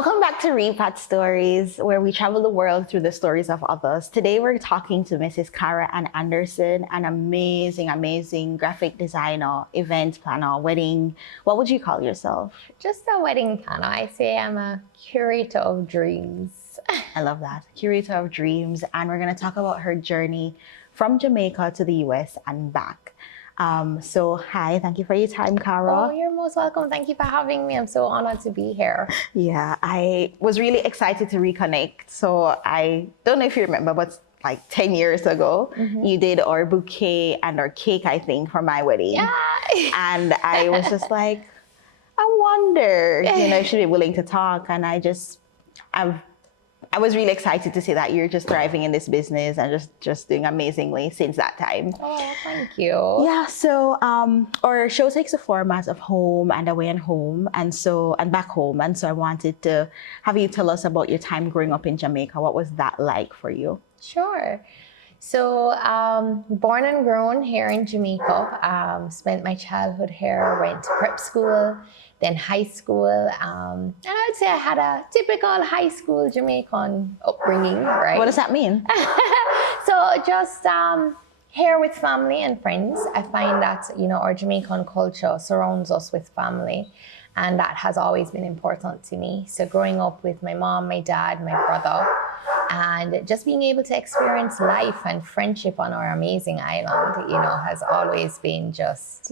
Welcome back to Repat Stories, where we travel the world through the stories of others. Today we're talking to Mrs. Cara Ann Anderson, an amazing graphic designer, event planner, wedding. What would you call yourself? Just a wedding planner. I say I'm a curator of dreams. I love that. Curator of dreams. And we're going to talk about her journey from Jamaica to the US and back. So hi, thank you for your time, Cara. Oh, you're most welcome. Thank you for having me. I'm so honored to be here. Yeah, I was really excited to reconnect. So I don't know if you remember, but like 10 years ago, you did our bouquet and our cake, I think, for my wedding. Yeah. And I was just like, I wonder, if she'd be willing to talk. And I was really excited to see that you're just thriving in this business and just doing amazingly since that time. Oh, thank you. Yeah, so our show takes the format of home and away and home and back home. And so I wanted to have you tell us about your time growing up in Jamaica. What was that like for you? Sure. So born and grown here in Jamaica, spent my childhood here, went to prep school, then high school. And I would say I had a typical high school Jamaican upbringing, right? What does that mean? So just here with family and friends. I find that, our Jamaican culture surrounds us with family. And that has always been important to me. So growing up with my mom, my dad, my brother, and just being able to experience life and friendship on our amazing island, has always been just,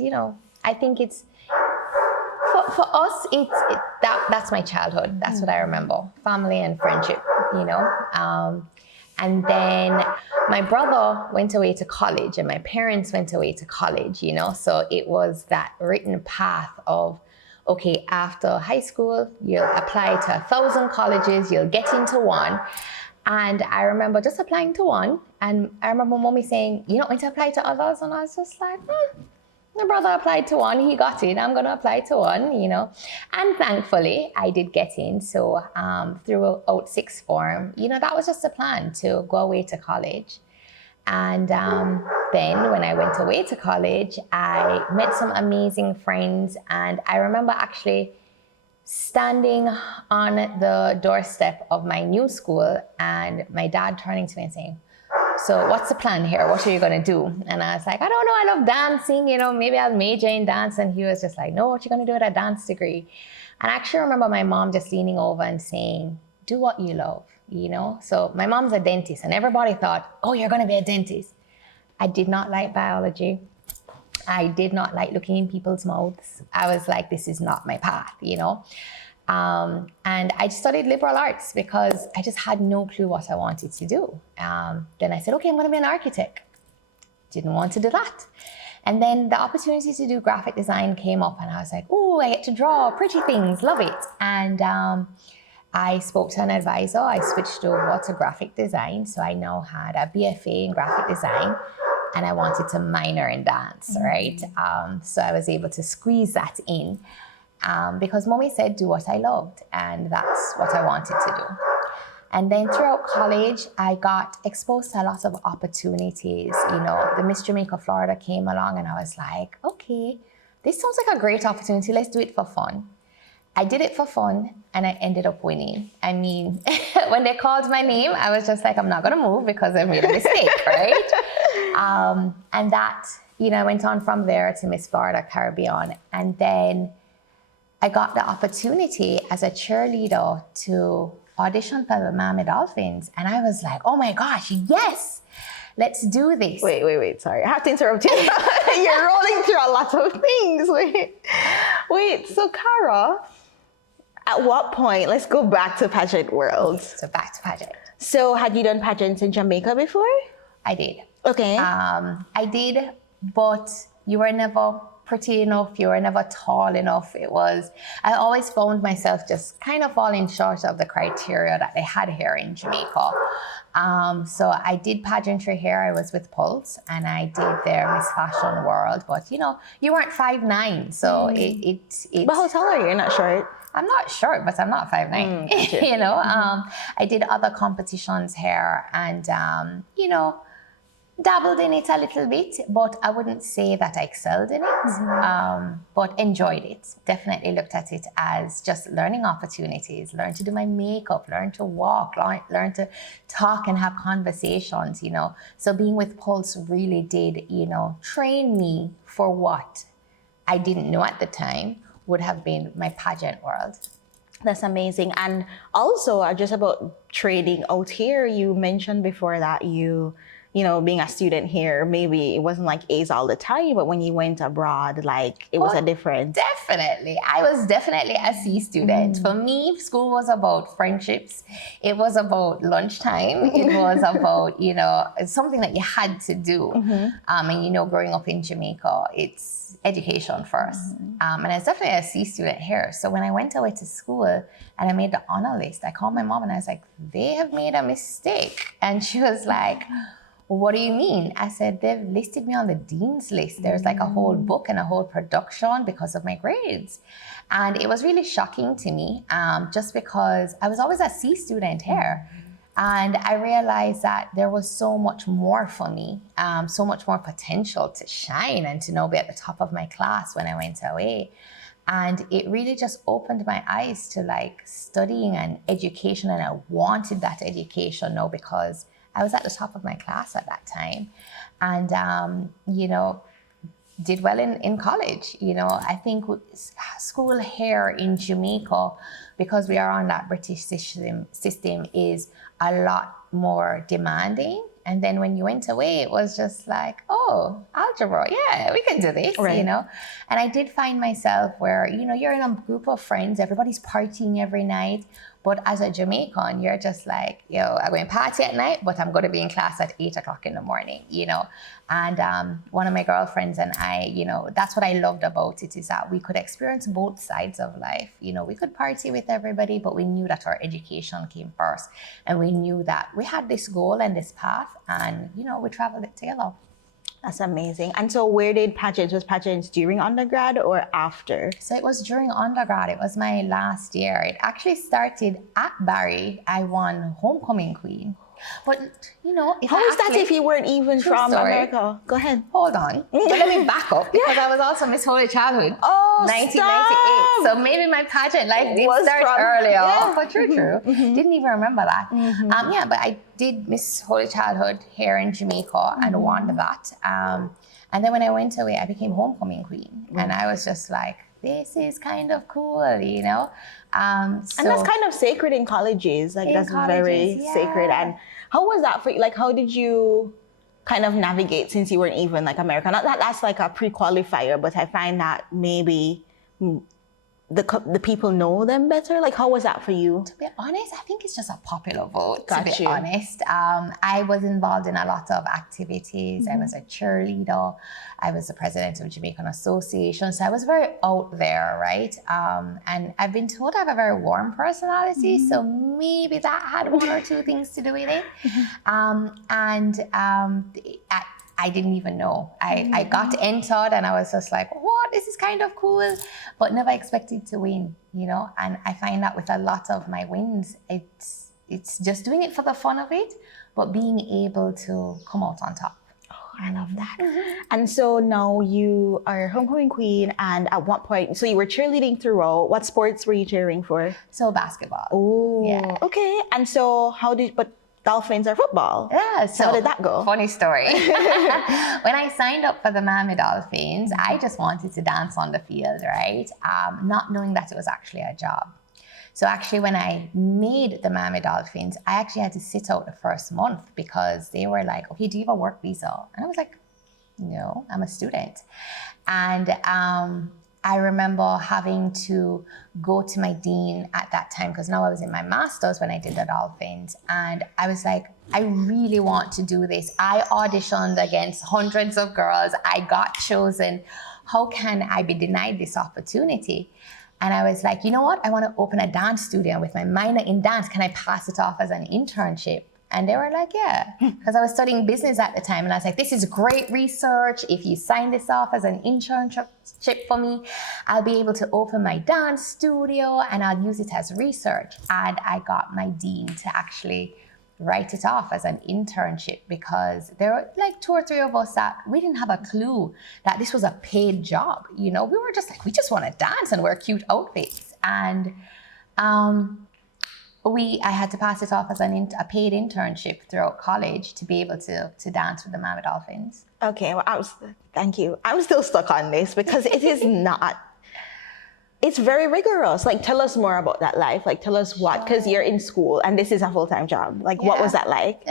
I think it's, for us, that's my childhood. That's what I remember, family and friendship, And then my brother went away to college and my parents went away to college, So it was that written path of, okay, after high school, you'll apply to 1,000 colleges, you'll get into one. And I remember just applying to one. And I remember mommy saying, you're not going to apply to others? And I was just like, my brother applied to one, he got in, I'm going to apply to one, And thankfully, I did get in. So throughout sixth form, that was just a plan to go away to college. And then when I went away to college, I met some amazing friends. And I remember actually standing on the doorstep of my new school and my dad turning to me and saying, so what's the plan here? What are you going to do? And I was like, I don't know. I love dancing. Maybe I'll major in dance. And he was just like, no, what you going to do with a dance degree? And I actually remember my mom just leaning over and saying, do what you love. So my mom's a dentist and everybody thought, oh, you're going to be a dentist. I did not like biology. I did not like looking in people's mouths. I was like, this is not my path, And I studied liberal arts because I just had no clue what I wanted to do. Then I said, okay, I'm going to be an architect. Didn't want to do that. And then the opportunity to do graphic design came up and I was like, oh, I get to draw pretty things, love it. And I spoke to an advisor. I switched over to graphic design. So I now had a BFA in graphic design and I wanted to minor in dance, right? So I was able to squeeze that in because mommy said, do what I loved. And that's what I wanted to do. And then throughout college, I got exposed to a lot of opportunities. The Miss Jamaica Florida came along and I was like, okay, this sounds like a great opportunity. Let's do it for fun. I did it for fun and I ended up winning. I mean, when they called my name, I was just like, I'm not going to move because I made a mistake, right? And that, I went on from there to Miss Florida Caribbean. And then I got the opportunity as a cheerleader to audition for the Miami Dolphins. And I was like, oh my gosh, yes, let's do this. Wait, sorry. I have to interrupt you. You're rolling through a lot of things. Wait, so Cara, at what point, let's go back to pageant world. So back to pageant. So had you done pageants in Jamaica before? I did. Okay. I did, but you were never pretty enough. You were never tall enough. I always found myself just kind of falling short of the criteria that they had here in Jamaica. So I did pageantry here. I was with Pulse and I did their Miss Fashion World, but you weren't 5'9", so But how tall are you? You're not short. I'm not short, but I'm not 5'9". I did other competitions here and, dabbled in it a little bit, but I wouldn't say that I excelled in it, but enjoyed it. Definitely looked at it as just learning opportunities, learn to do my makeup, learn to walk, learn to talk and have conversations, you know. So being with Pulse really did, you know, train me for what I didn't know at the time would have been my pageant world. That's amazing. And also, just about trading out here, you mentioned before that you know, being a student here, maybe it wasn't like A's all the time, but when you went abroad, like it was a different. Definitely. I was definitely a C student. For me, school was about friendships. It was about lunchtime. It was about, you know, it's something that you had to do. And, you know, growing up in Jamaica, it's education first. And I was definitely a C student here. So when I went away to school and I made the honor list, I called my mom and I was like, they have made a mistake. And she was like, what do you mean? I said, they've listed me on the dean's list. There's like a whole book and a whole production because of my grades. And it was really shocking to me, just because I was always a C student here. And I realized that there was so much more for me, so much more potential to shine and to now be at the top of my class when I went away. And it really just opened my eyes to like studying and education. And I wanted that education now because I was at the top of my class at that time, and, you know, did well in college. You know, I think school here in Jamaica, because we are on that British system is a lot more demanding. And then when you went away, it was just like, oh, algebra, yeah, we can do this, you know? And I did find myself where, you know, you're in a group of friends, everybody's partying every night. But as a Jamaican, you're just like, yo, I'm going to party at night, but I'm going to be in class at 8 o'clock in the morning, you know? And one of my girlfriends and I, you know, that's what I loved about it, is that we could experience both sides of life. You know, we could party with everybody, but we knew that our education came first. And we knew that we had this goal and this path, and, you know, we traveled it together. That's amazing. And so where did pageants, was pageants during undergrad or after? So it was during undergrad. It was my last year. It actually started at Barry. I won Homecoming Queen. But, you know, how is that if you weren't even from America? Go ahead. Hold on. So let me back up, because I was also Miss Holy Childhood. Oh, 1998. So maybe my pageant life did start earlier. Yeah. But true. Didn't even remember that. Yeah, but I did Miss Holy Childhood here in Jamaica and won that. And then when I went away, I became Homecoming Queen. And I was just like, this is kind of cool, you know? And that's kind of sacred in colleges. Like, that's very sacred. And how was that for you? Like, how did you kind of navigate, since you weren't even like American? Not that that's like a pre-qualifier, but I find that maybe the people know them better. Like, how was that for you? To be honest, I think it's just a popular vote, to be honest. I was involved in a lot of activities. I was a cheerleader. I was the president of Jamaican Association. So I was very out there, right? And I've been told I have a very warm personality. So maybe that had one or two things to do with it. I didn't even know. I got entered and I was just like, what? This is kind of cool, but never expected to win, you know? And I find that with a lot of my wins, it's just doing it for the fun of it, but being able to come out on top. Oh, I love that. And so now you are Homecoming Queen, and at what point, so you were cheerleading throughout. What sports were you cheering for? So basketball. Oh, yeah. Okay. And so but Dolphins are football. Yeah. So how did that go? Funny story. When I signed up for the Miami Dolphins, I just wanted to dance on the field, right? Not knowing that it was actually a job. So actually, when I made the Miami Dolphins, I actually had to sit out the first month because they were like, okay, do you have a work visa? And I was like, no, I'm a student. And I remember having to go to my dean at that time, because now I was in my master's when I did the Dolphins. And I was like, I really want to do this. I auditioned against hundreds of girls. I got chosen. How can I be denied this opportunity? And I was like, you know what? I want to open a dance studio with my minor in dance. Can I pass it off as an internship? And they were like, yeah, because I was studying business at the time. And I was like, this is great research. If you sign this off as an internship for me, I'll be able to open my dance studio and I'll use it as research. And I got my dean to actually write it off as an internship because there were like 2 or 3 of us that we didn't have a clue that this was a paid job. We were just like, we just want to dance and wear cute outfits. And I had to pass it off as a paid internship throughout college to be able to dance with the Miami Dolphins. Okay, well, thank you. I'm still stuck on this because it is not. It's very rigorous. Like, tell us more about that life. Like, tell us what, because you're in school and this is a full-time job. Like, what was that like?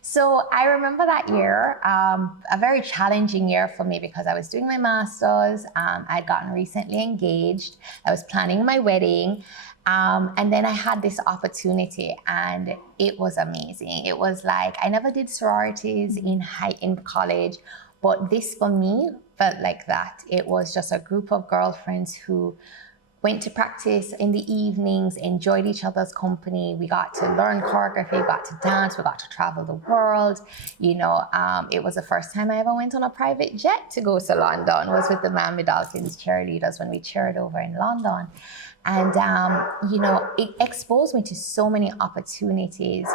So I remember that year, a very challenging year for me because I was doing my master's. I'd gotten recently engaged. I was planning my wedding. And then I had this opportunity and it was amazing. It was like, I never did sororities in college, but this for me felt like that. It was just a group of girlfriends who went to practice in the evenings, enjoyed each other's company. We got to learn choreography, we got to dance, we got to travel the world. It was the first time I ever went on a private jet to go to London. It was with the Miami Dolphins Cheerleaders when we cheered over in London. And, it exposed me to so many opportunities,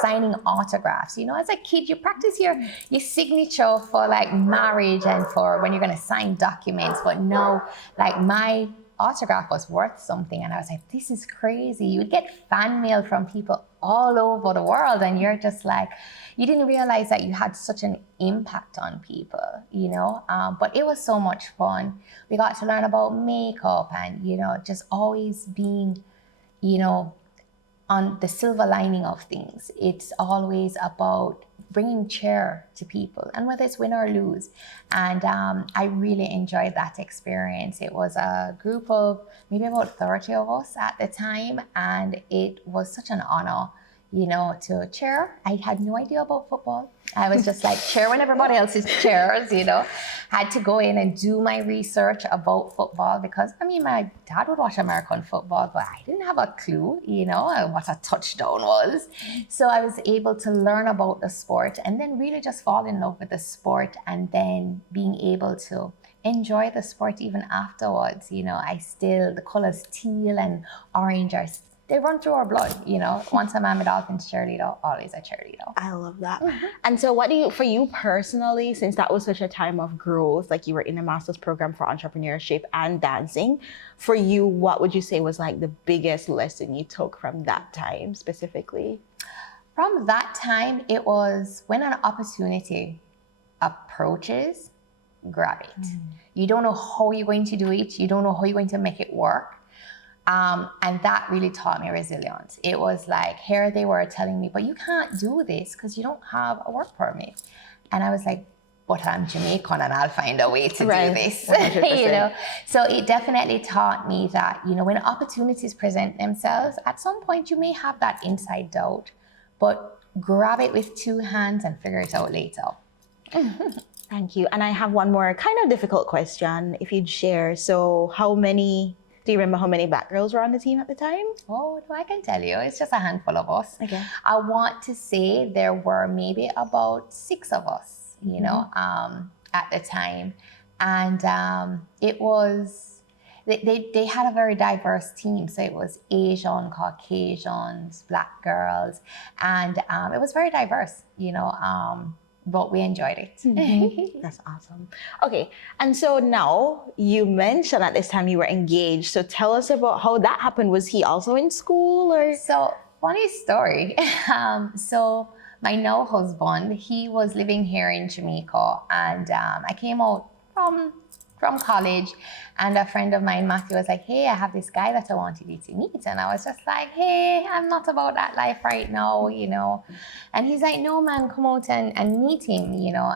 signing autographs. As a kid, you practice your signature for like marriage and for when you're going to sign documents. But now, like my autograph was worth something. And I was like, this is crazy. You would get fan mail from people all over the world. And you're just like, you didn't realize that you had such an impact on people, but it was so much fun. We got to learn about makeup and, just always being, on the silver lining of things. It's always about bringing cheer to people, and whether it's win or lose. And I really enjoyed that experience. It was a group of maybe about 30 of us at the time, and it was such an honor, to cheer. I had no idea about football. I was just like, cheer when everybody else is cheers, Had to go in and do my research about football because, my dad would watch American football, but I didn't have a clue, what a touchdown was. So I was able to learn about the sport and then really just fall in love with the sport and then being able to enjoy the sport even afterwards. The colors teal and orange they run through our blood, Once a Miami Dolphins cheerleader, always a cheerleader. I love that. Mm-hmm. And so for you personally, since that was such a time of growth, like you were in a master's program for entrepreneurship and dancing, for you, what would you say was like the biggest lesson you took from that time specifically? From that time, it was when an opportunity approaches, grab it. Mm. You don't know how you're going to do it. You don't know how you're going to make it work. And that really taught me resilience. It was like, here they were telling me, but you can't do this because you don't have a work permit. And I was like, but I'm Jamaican and I'll find a way to do this. So it definitely taught me that, when opportunities present themselves, at some point you may have that inside doubt, but grab it with 2 hands and figure it out later. Thank you. And I have one more kind of difficult question, if you'd share. So do you remember how many black girls were on the team at the time? Oh, no, I can tell you. It's just a handful of us. Okay. I want to say there were maybe about 6 of us, at the time. And it was, they had a very diverse team. So it was Asian, Caucasians, black girls. And it was very diverse, but we enjoyed it. Mm-hmm. That's awesome. Okay, and so now you mentioned at this time you were engaged. So tell us about how that happened. Was he also in school or? So funny story. So my now husband, he was living here in Jamaica, and I came out from college, and a friend of mine, Matthew, was like, hey, I have this guy that I wanted you to meet. And I was just like, hey, I'm not about that life right now, And he's like, no, man, come out and meet him,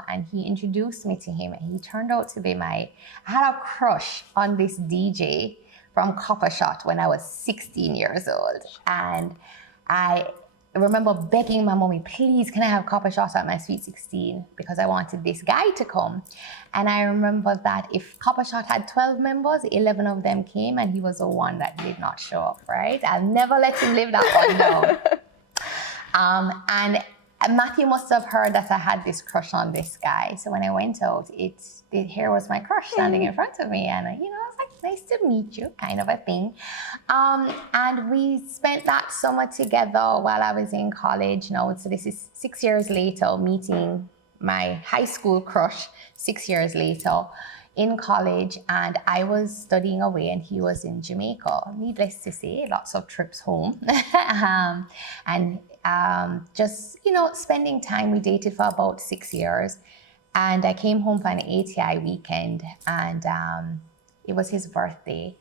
And he introduced me to him, and he turned out to be I had a crush on this DJ from Copper Shot when I was 16 years old. And I remember begging my mommy, please, can I have Copper Shot at my sweet 16? Because I wanted this guy to come. And I remember that if Copper Shot had 12 members, 11 of them came, and he was the one that did not show up, right? I'll never let him live that one down. And Matthew must have heard that I had this crush on this guy. So when I went out, here was my crush standing in front of me. And, I was like, nice to meet you, kind of a thing. And we spent that summer together while I was in college. So this is 6 years later, meeting my high school crush 6 years later in college, and I was studying away and he was in Jamaica. Needless to say, lots of trips home. And just, spending time. We dated for about 6 years, and I came home for an ATI weekend, and it was his birthday,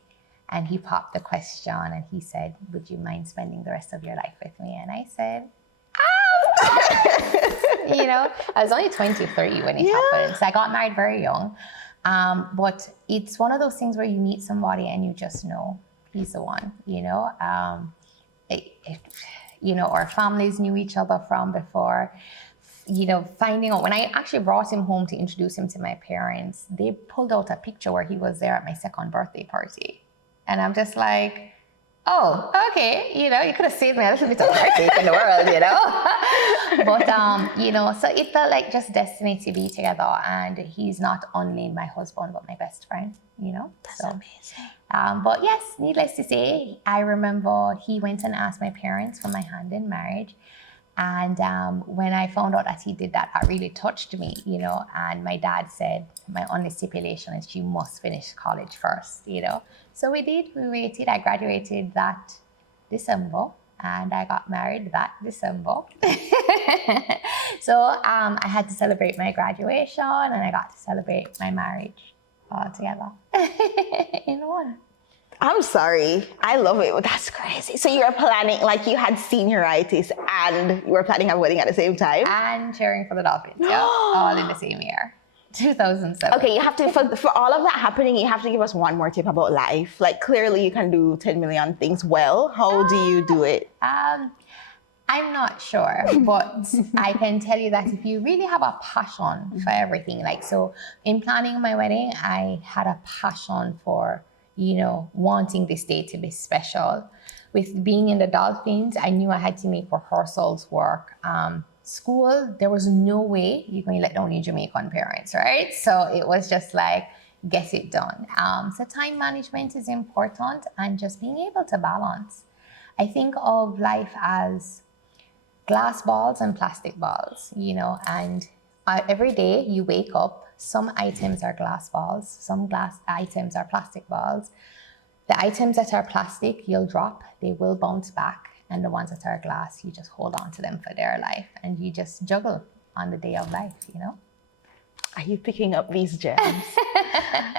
and he popped the question and he said, would you mind spending the rest of your life with me? And I said, I was only 23 when it happened. So I got married very young. But it's one of those things where you meet somebody and you just know he's the one, our families knew each other from before, finding out when I actually brought him home to introduce him to my parents, they pulled out a picture where he was there at my second birthday party. And I'm just like, oh, okay, you could have saved me a little bit of heartache in the world, But, so it felt like just destiny to be together. And he's not only my husband, but my best friend, That's amazing. But yes, needless to say, I remember he went and asked my parents for my hand in marriage. And when I found out that he did that, that really touched me, and my dad said, my only stipulation is you must finish college first, So we did, we waited. I graduated that December and I got married that December. So I had to celebrate my graduation and I got to celebrate my marriage all together in one. I'm sorry. I love it. That's crazy. So you were planning, like you had senioritis and you were planning a wedding at the same time? And cheering for the Dolphins, yeah, all in the same year. 2007. Okay, you have to, for all of that happening, you have to give us one more tip about life. Like clearly you can do 10 million things well. How do you do it? I'm not sure, but I can tell you that if you really have a passion for everything, like so in planning my wedding, I had a passion for, wanting this day to be special. With being in the Dolphins, I knew I had to make rehearsals work. School, there was no way you're going to let down your Jamaican parents, right? So it was just like, get it done. So time management is important and just being able to balance. I think of life as glass balls and plastic balls, and every day you wake up, some items are glass balls, some glass items are plastic balls. The items that are plastic, you'll drop, they will bounce back. And the ones that are glass, you just hold on to them for their life and you just juggle on the day of life, Are you picking up these gems?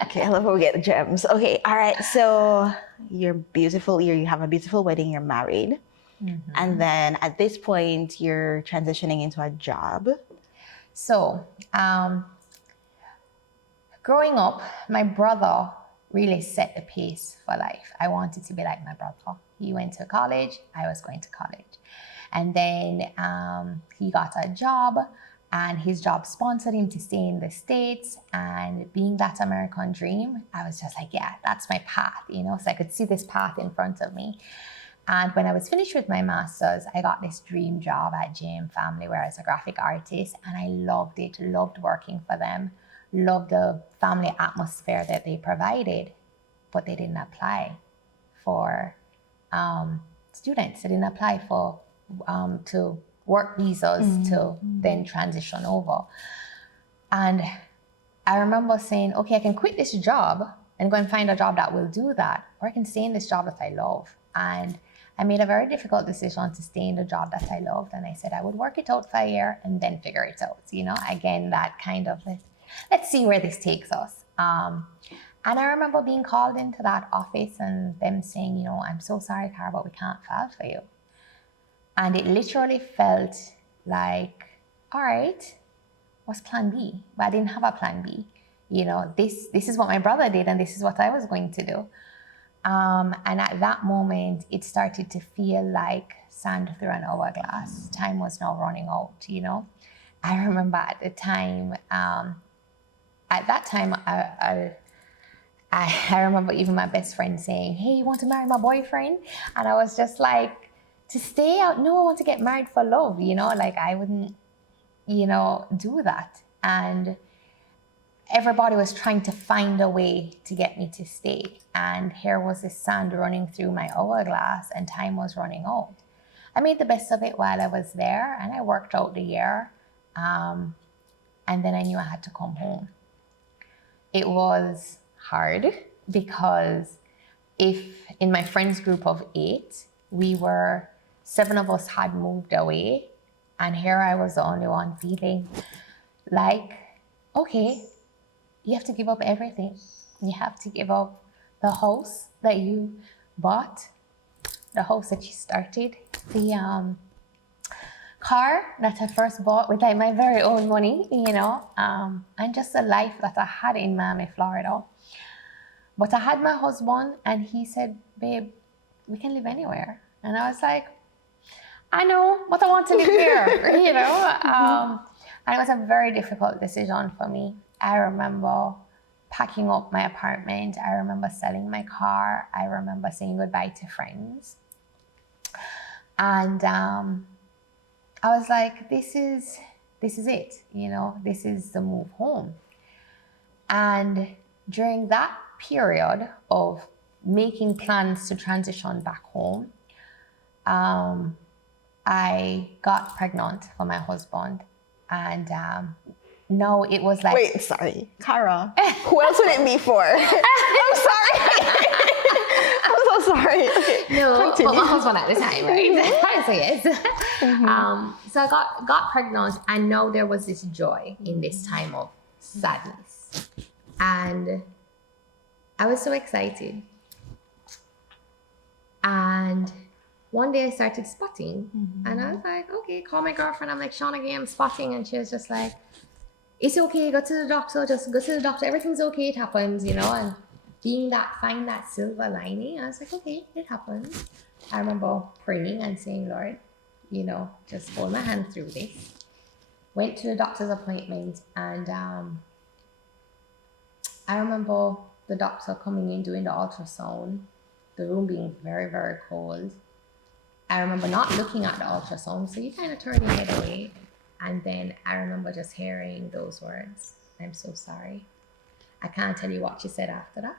Okay, I love when we get the gems. Okay, all right. So you're beautiful. You have a beautiful wedding. You're married. Mm-hmm. And then at this point, you're transitioning into a job. So growing up, my brother really set the pace for life. I wanted to be like my brother. He went to college, I was going to college. And then he got a job and his job sponsored him to stay in the States. And being that American dream, I was just like, yeah, that's my path, So I could see this path in front of me. And when I was finished with my master's, I got this dream job at JM Family where I was a graphic artist and I loved it, loved working for them, loved the family atmosphere that they provided, but they didn't apply for students. They didn't apply for to work visas to then transition over. And I remember saying, okay, I can quit this job and go and find a job that will do that, or I can stay in this job that I love. And I made a very difficult decision to stay in the job that I loved. And I said I would work it out for a year and then figure it out. Again, that kind of, let's see where this takes us. And I remember being called into that office and them saying, I'm so sorry, Cara, but we can't file for you. And it literally felt like, all right, what's plan B? But I didn't have a plan B. This is what my brother did and this is what I was going to do. And at that moment, it started to feel like sand through an hourglass. Time was now running out, I remember at the time, I remember even my best friend saying, hey, you want to marry my boyfriend? And I was just like, to stay out? No, I want to get married for love, I wouldn't, do that. And everybody was trying to find a way to get me to stay. And here was this sand running through my hourglass and time was running out. I made the best of it while I was there and I worked out the year. And then I knew I had to come home. It was hard because if in my friends group of 8, 7 of us had moved away. And here I was the only one feeling like, okay, you have to give up everything. You have to give up the house that you bought, the house that you started, the car that I first bought with like my very own money, and just the life that I had in Miami, Florida. But I had my husband and he said, babe, we can live anywhere. And I was like, I know, but I want to live here, And it was a very difficult decision for me. I remember packing up my apartment. I remember selling my car. I remember saying goodbye to friends. And I was like, this is it, this is the move home. And during that period of making plans to transition back home, I got pregnant for my husband. And no, it was like... Wait, sorry. Cara, who else would it be for? I'm sorry. I'm so sorry. Okay, no, continue. but my husband at the time, right? So yes. So I got pregnant and now there was this joy in this time of sadness. And I was so excited. And one day I started spotting and I was like, okay, call my girlfriend. I'm like, Shauna Gay, I'm spotting. And she was just like, it's okay, go to the doctor, just go to the doctor. Everything's okay, it happens, and find that silver lining. I was like, okay, it happens. I remember praying and saying, Lord, just hold my hand through this. Went to the doctor's appointment and I remember the doctor coming in, doing the ultrasound, the room being very, very cold. I remember not looking at the ultrasound, so you kind of turn your head away. And then I remember just hearing those words, I'm so sorry. I can't tell you what she said after that.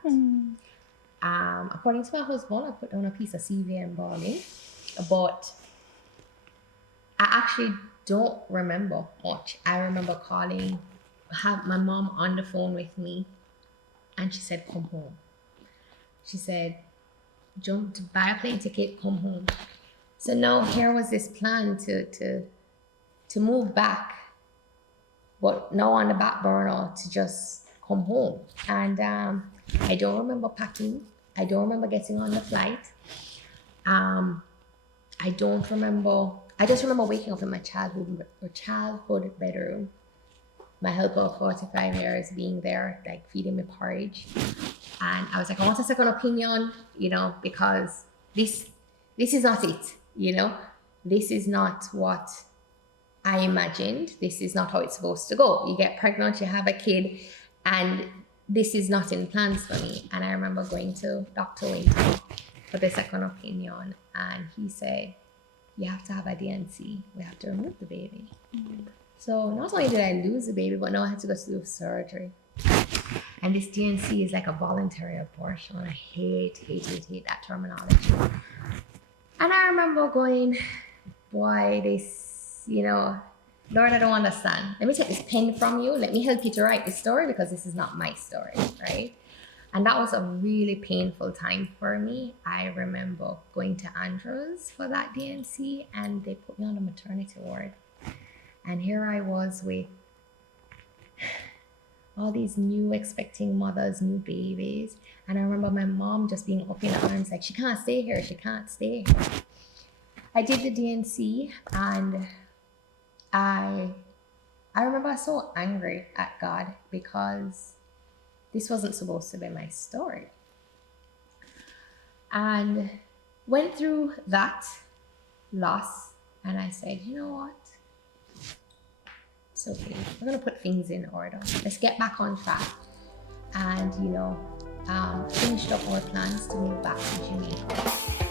According to my husband, I put down a piece of CVM balling, but I actually don't remember much. I remember calling, have my mom on the phone with me, and she said, come home. She said, jump to buy a plane ticket, come home. So now here was this plan to move back, but now on the back burner to just come home. And I don't remember packing. I don't remember getting on the flight. I just remember waking up in my childhood bedroom. My helper of 45 years being there, like feeding me porridge. And I was like, I want a second opinion, because this is not it, This is not what I imagined. This is not how it's supposed to go. You get pregnant, you have a kid, and this is not in plans for me. And I remember going to Dr. Winter for the second opinion, and he said, you have to have a DNC. We have to remove the baby. So not only did I lose the baby, but now I had to go through surgery. And this DNC is like a voluntary abortion. I hate that terminology. And I remember going, boy, this, Lord, I don't understand. Let me take this pen from you. Let me help you to write this story because this is not my story, right? And that was a really painful time for me. I remember going to Andrews for that DNC and they put me on the maternity ward. And here I was with all these new expecting mothers, new babies. And I remember my mom just being up in arms like, she can't stay here, she can't stay here. I did the DNC and I remember I was so angry at God because this wasn't supposed to be my story. And went through that loss and I said, you know what? It's okay. We're gonna put things in order. Let's get back on track. And finished up our plans to move back to Jamaica.